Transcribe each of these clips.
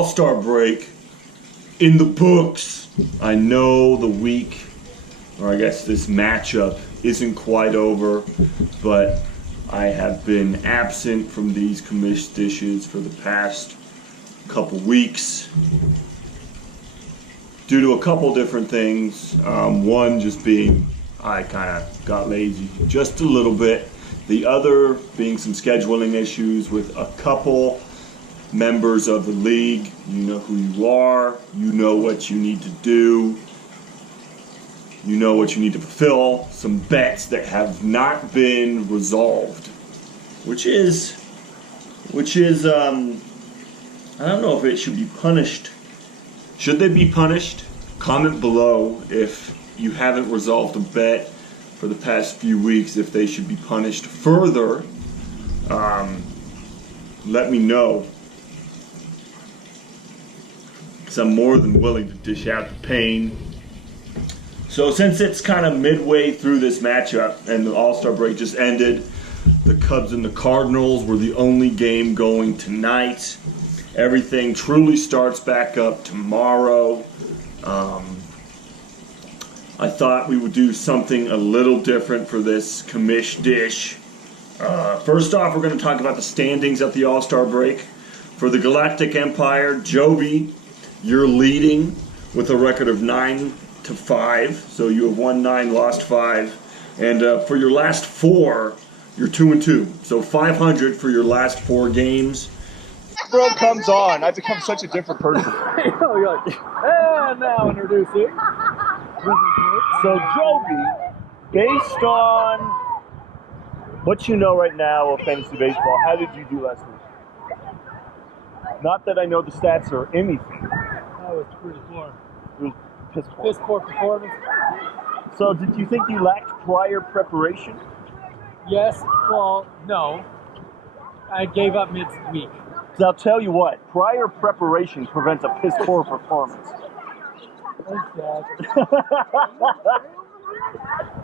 All-Star break in the books. I know the week, or I guess this matchup, isn't quite over, but I have been absent from these Commish dishes for the past couple weeks due to a couple different things. One just being I kind of got lazy just a little bit. The other being some scheduling issues with a couple members of the league. You know who you are, you know what you need to do, you know what you need to fulfill. Some bets that have not been resolved, which is I don't know if it should be punished. Should they be punished? Comment below if you haven't resolved a bet for the past few weeks, if they should be punished further. Let me know, because I'm more than willing to dish out the pain. So since it's kind of midway through this matchup and the All-Star break just ended, the Cubs and the Cardinals were the only game going tonight. Everything truly starts back up tomorrow. I thought we would do something a little different for this Commish dish. First off, we're going to talk about the standings at the All-Star break. For the Galactic Empire, Joby, you're leading with a record of 9-5. So you have won 9, lost 5. And for your last 4, you're 2-2. So 500 for your last 4 games. Bro comes on, I become such a different person. You're like, and now introducing. So Joby, based on what you know right now of fantasy baseball, how did you do last week? Not that I know the stats or anything. That was pretty poor. It was piss poor. Piss poor performance. So did you think you lacked prior preparation? Yes, well, no. I gave up mid-week. So I'll tell you what, prior preparation prevents a piss poor performance. Thanks, Dad.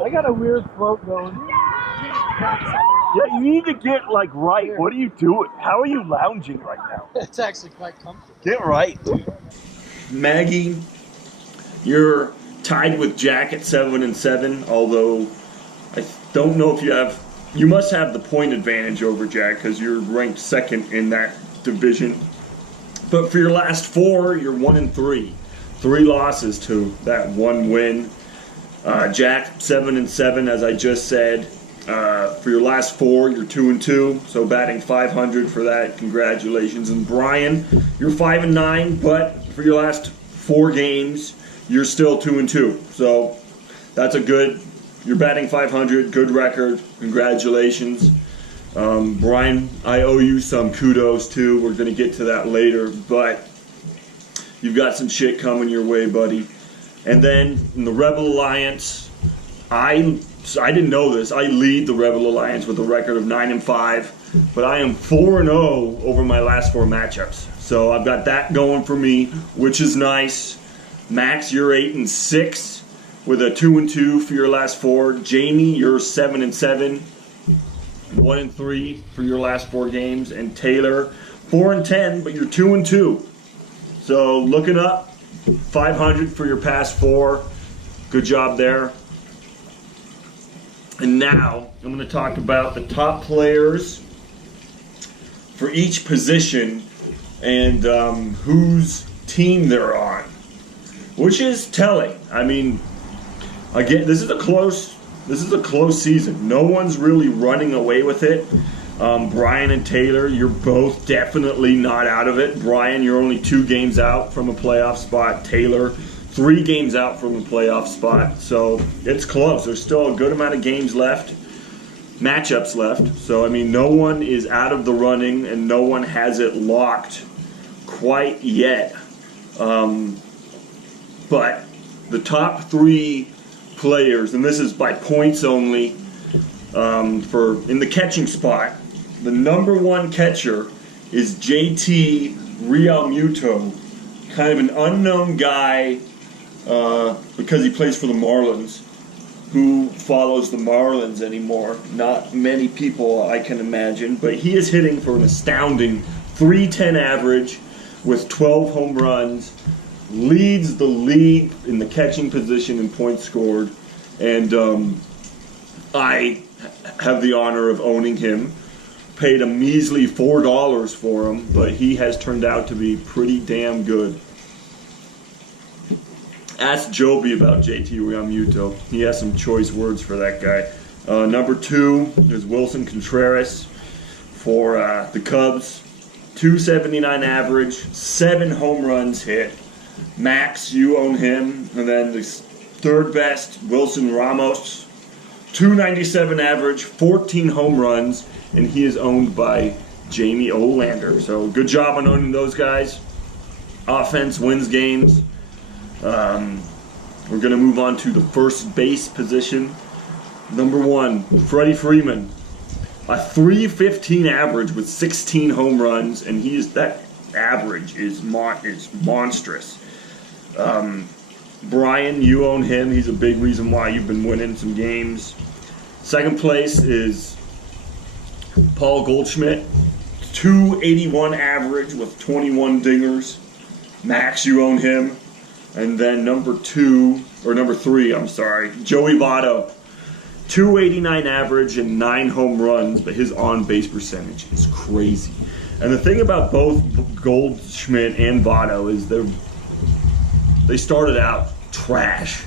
I got a weird float going. Yeah, you need to get right. What are you doing? How are you lounging right now? It's actually quite comfortable. Get right. Maggie, you're tied with Jack at 7-7, although I don't know if you must have the point advantage over Jack because you're ranked second in that division. But for your last 4, you're 1-3. 3 losses to that 1 win. Jack, 7-7, as I just said. For your last 4, you're 2-2, so batting 500 for that. Congratulations. And Brian, you're 5-9, but for your last 4 games, you're still 2-2. So that's you're batting 500, good record. Congratulations. Brian, I owe you some kudos too. We're going to get to that later, but you've got some shit coming your way, buddy. And then in the Rebel Alliance, I didn't know this. I lead the Rebel Alliance with a record of 9-5, but I am 4-0 over my last 4 matchups. So I've got that going for me, which is nice. Max, you're 8-6 with a 2-2 for your last 4. Jamie, you're 7-7, 1-3 for your last 4 games. And Taylor, 4-10, but you're 2-2. So looking up, 500 for your past 4. Good job there. And now I'm going to talk about the top players for each position and whose team they're on, which is telling. I mean, again, this is a close season. No one's really running away with it. Brian and Taylor, you're both definitely not out of it. Brian, you're only 2 games out from a playoff spot. Taylor, 3 games out from a playoff spot. So it's close. There's still a good amount of games left, matchups left. So, I mean, no one is out of the running and no one has it locked quite yet. But the top 3 players, and this is by points only, in the catching spot, the number 1 catcher is JT Realmuto, kind of an unknown guy because he plays for the Marlins. Who follows the Marlins anymore? Not many people, I can imagine, but he is hitting for an astounding .310 average, with 12 home runs, leads the league in the catching position in points scored, and I have the honor of owning him. Paid a measly $4 for him, but he has turned out to be pretty damn good. Ask Joby about JT Realmuto. He has some choice words for that guy. Number 2 is Wilson Contreras for the Cubs. 279 average, 7 home runs hit. Max, you own him. And then the third best, Wilson Ramos. 297 average, 14 home runs, and he is owned by Jamie Olander. So good job on owning those guys. Offense wins games. We're going to move on to the first base position. Number 1, Freddie Freeman. A 315 average with 16 home runs, and that average is monstrous. Brian, you own him. He's a big reason why you've been winning some games. Second place is Paul Goldschmidt. 281 average with 21 dingers. Max, you own him. And then number 3, Joey Votto. 289 average and 9 home runs, but his on-base percentage is crazy. And the thing about both Goldschmidt and Votto is they started out trash.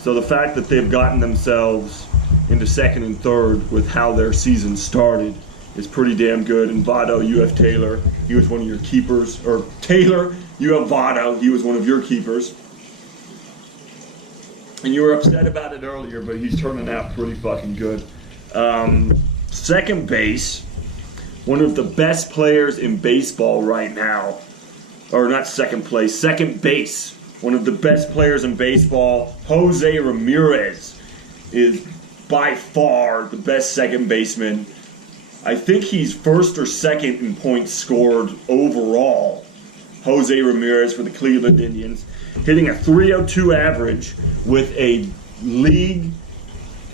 So the fact that they've gotten themselves into second and third with how their season started is pretty damn good. And Votto, you have Taylor. He was one of your keepers. Or Taylor, you have Votto. He was one of your keepers. And you were upset about it earlier, but he's turning out pretty fucking good. Second base, one of the best players in baseball right now. Or not second place, second base. One of the best players in baseball, Jose Ramirez, is by far the best second baseman. I think he's first or second in points scored overall. Jose Ramirez for the Cleveland Indians, hitting a 302 average with a league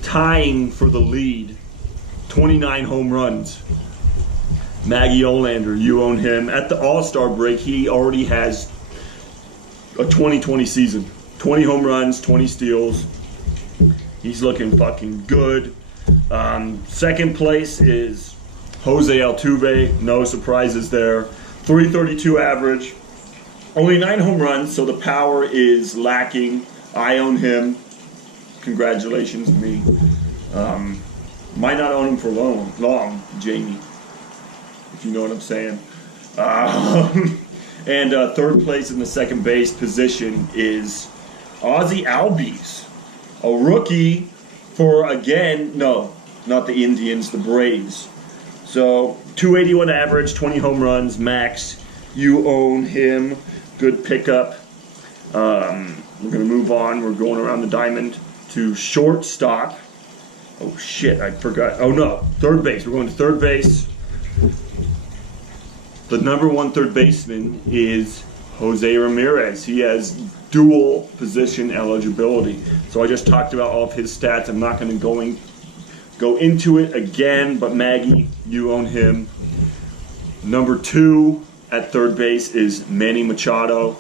tying for the lead, 29 home runs. Maggie Olander, you own him. At the All-Star break, he already has a 2020 season. 20 home runs, 20 steals. He's looking fucking good. Second place is Jose Altuve. No surprises there. 332 average. Only 9 home runs, so the power is lacking. I own him. Congratulations, me. Might not own him for long, Jamie, if you know what I'm saying. And third place in the second base position is Ozzie Albies, a rookie for, again, no, not the Indians, the Braves. So 281 average, 20 home runs, Max. You own him. Good pickup. We're going to move on. We're going around the diamond to shortstop. Oh, shit, I forgot. Oh, no, third base. We're going to third base. The number 1 third baseman is Jose Ramirez. He has dual position eligibility. So I just talked about all of his stats. I'm not going to go into it again, but Maggie, you own him. Number 2 at third base is Manny Machado.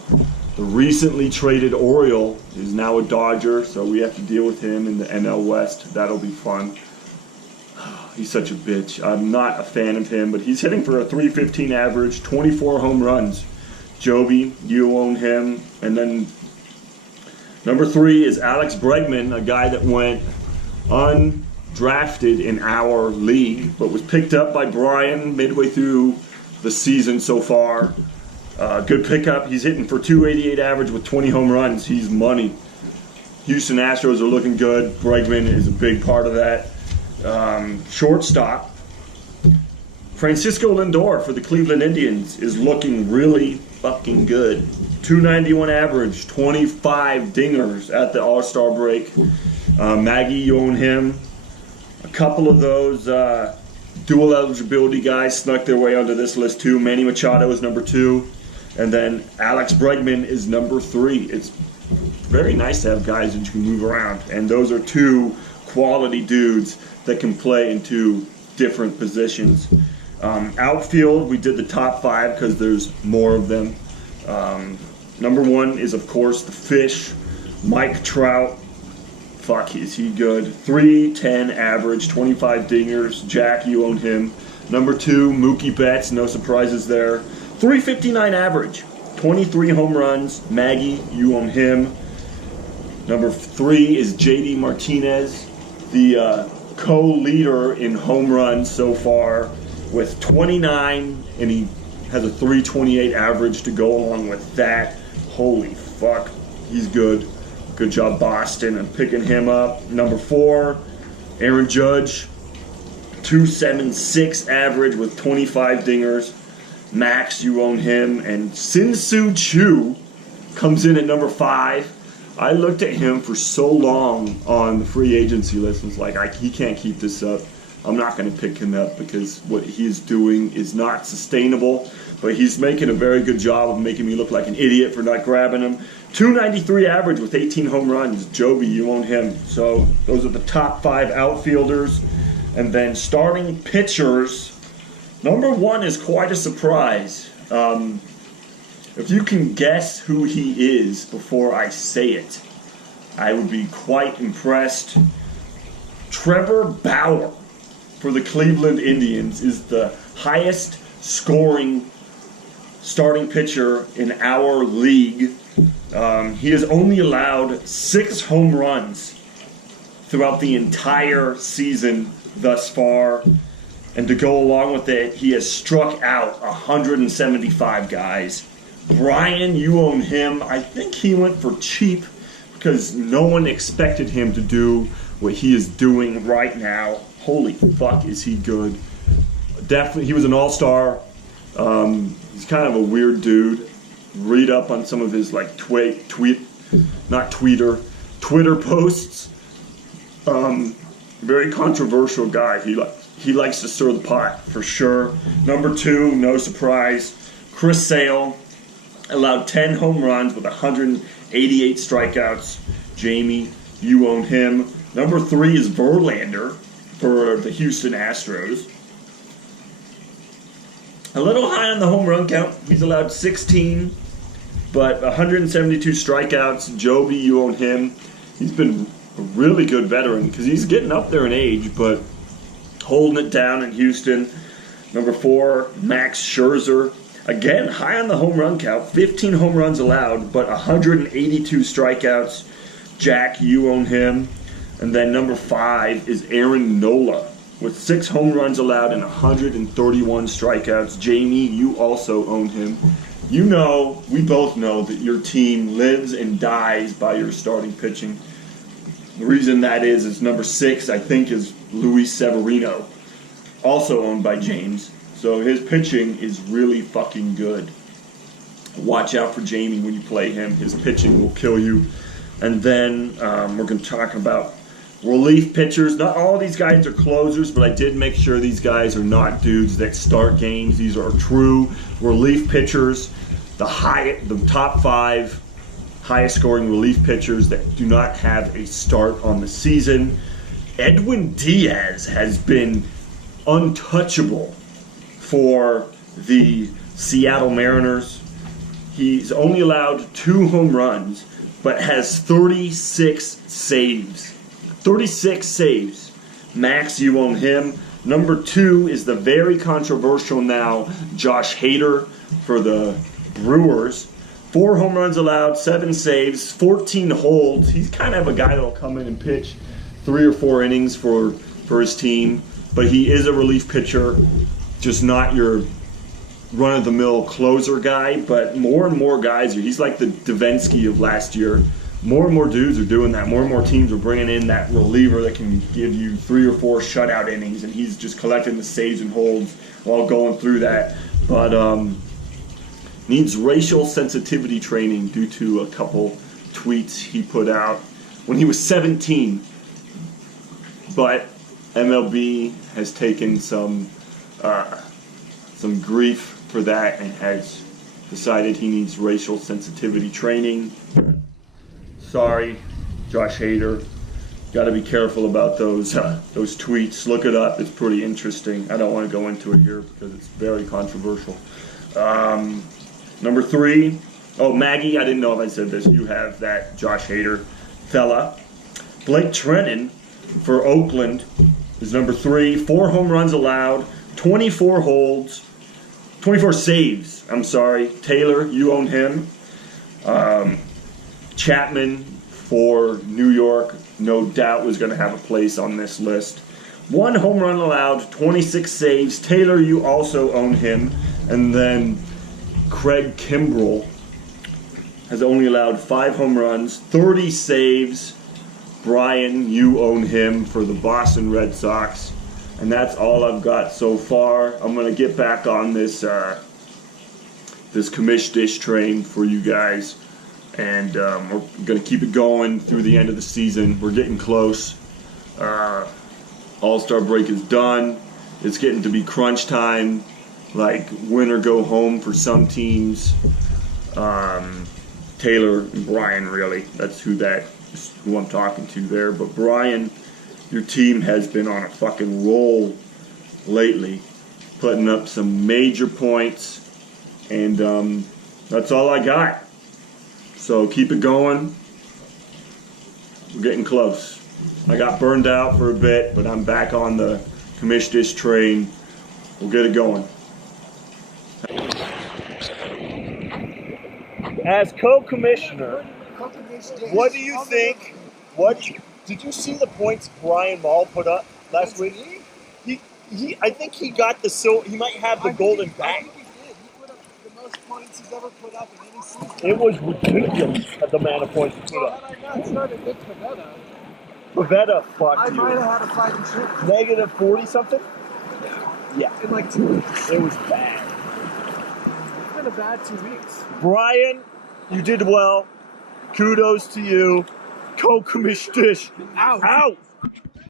The recently traded Oriole is now a Dodger, so we have to deal with him in the NL West. That'll be fun. He's such a bitch. I'm not a fan of him, but he's hitting for a 315 average, 24 home runs. Joby, you own him. And then number 3 is Alex Bregman, a guy that went undrafted in our league, but was picked up by Brian midway through the season so far. Good pickup. He's hitting for 288 average with 20 home runs. He's money. Houston Astros are looking good. Bregman is a big part of that. Shortstop, Francisco Lindor for the Cleveland Indians is looking really fucking good. 291 average, 25 dingers at the All-Star break. Maggie, you own him. A couple of those dual eligibility guys snuck their way onto this list too. Manny Machado is number 2. And then Alex Bregman is number 3. It's very nice to have guys that you can move around. And those are 2 quality dudes that can play in 2 different positions. Outfield, we did the top 5 because there's more of them. Number 1 is, of course, the Fish, Mike Trout. Fuck, is he good? 310 average, 25 dingers. Jack, you own him. Number 2, Mookie Betts, no surprises there. 359 average, 23 home runs. Maggie, you own him. Number 3 is JD Martinez, the co-leader in home runs so far with 29, and he has a 328 average to go along with that. Holy fuck, he's good. Good job, Boston, and picking him up. Number 4, Aaron Judge, 276 average with 25 dingers. Max, you own him. And Sin-Soo Choo comes in at number 5. I looked at him for so long on the free agency list and was like, he can't keep this up. I'm not going to pick him up because what he's doing is not sustainable. But he's making a very good job of making me look like an idiot for not grabbing him. 293 average with 18 home runs. Joby, you own him. So those are the top 5 outfielders. And then starting pitchers, number 1 is quite a surprise. If you can guess who he is before I say it, I would be quite impressed. Trevor Bauer for the Cleveland Indians is the highest scoring starting pitcher in our league. He has only allowed 6 home runs throughout the entire season thus far. And to go along with it, he has struck out 175 guys. Brian, you own him. I think he went for cheap because no one expected him to do what he is doing right now. Holy fuck, is he good. Definitely, he was an all-star. He's kind of a weird dude. Read up on some of his like Twitter posts. Very controversial guy. He likes to stir the pot for sure. Number 2, no surprise, Chris Sale allowed 10 home runs with 188 strikeouts. Jamie, you own him. Number 3 is Verlander for the Houston Astros. A little high on the home run count. He's allowed 16, but 172 strikeouts. Joby, you own him. He's been a really good veteran because he's getting up there in age, but holding it down in Houston. Number 4, Max Scherzer. Again, high on the home run count. 15 home runs allowed, but 182 strikeouts. Jack, you own him. And then number 5 is Aaron Nola with 6 home runs allowed and 131 strikeouts. Jamie, you also own him. You know, we both know that your team lives and dies by your starting pitching. The reason that is number 6, I think, is Luis Severino, also owned by James. So his pitching is really fucking good. Watch out for Jamie when you play him. His pitching will kill you. And then we're going to talk about relief pitchers. Not all of these guys are closers, but I did make sure these guys are not dudes that start games. These are true relief pitchers. The top 5 highest scoring relief pitchers that do not have a start on the season. Edwin Diaz has been untouchable for the Seattle Mariners. He's only allowed 2 home runs, but has 36 saves. 36 saves. Max, you own him. Number 2 is the very controversial now Josh Hader for the Brewers. 4 home runs allowed, 7 saves, 14 holds. He's kind of a guy that'll come in and pitch 3 or 4 innings for his team. But he is a relief pitcher, just not your run-of-the-mill closer guy. But more and more guys, he's like the Davinsky of last year. More and more dudes are doing that. More and more teams are bringing in that reliever that can give you 3 or 4 shutout innings, and he's just collecting the saves and holds while going through that. But needs racial sensitivity training due to a couple tweets he put out when he was 17. But MLB has taken some grief for that and has decided he needs racial sensitivity training. Sorry, Josh Hader. got to be careful about those tweets. Look it up. It's pretty interesting. I don't want to go into it here because it's very controversial. Number 3. Oh, Maggie, I didn't know if I said this. You have that Josh Hader fella. Blake Trenton for Oakland is number 3. 4 home runs allowed, 24 holds, 24 saves. I'm sorry. Taylor, you own him. Chapman for New York, no doubt was going to have a place on this list. 1 home run allowed, 26 saves. Taylor, you also own him. And then Craig Kimbrell has only allowed 5 home runs, 30 saves. Brian, you own him for the Boston Red Sox. And that's all I've got so far. I'm going to get back on this this Commish dish train for you guys. And we're going to keep it going through the end of the season. We're getting close. All-Star break is done. It's getting to be crunch time, like win or go home for some teams. Taylor and Brian, really. That's who I'm talking to there. But Brian, your team has been on a fucking roll lately, putting up some major points, and that's all I got. So keep it going. We're getting close. I got burned out for a bit, but I'm back on the Commish dish train. We'll get it going. As co-commissioner, what do you think? Did you see the points Brian Mall put up last week? I think he got the he might have the golden bat. I think he did. He put up the most points he's ever put up in any season. It was ridiculous the amount of points he put Had up. I not started Nick Pavetta, Pavetta I fucked might you. have had a fighting chance. Negative 40 something? Yeah, In like 2 weeks. it was bad. It's been a bad 2 weeks. Brian, you did well. Kudos to you. Co-commish dish. Ouch. Out.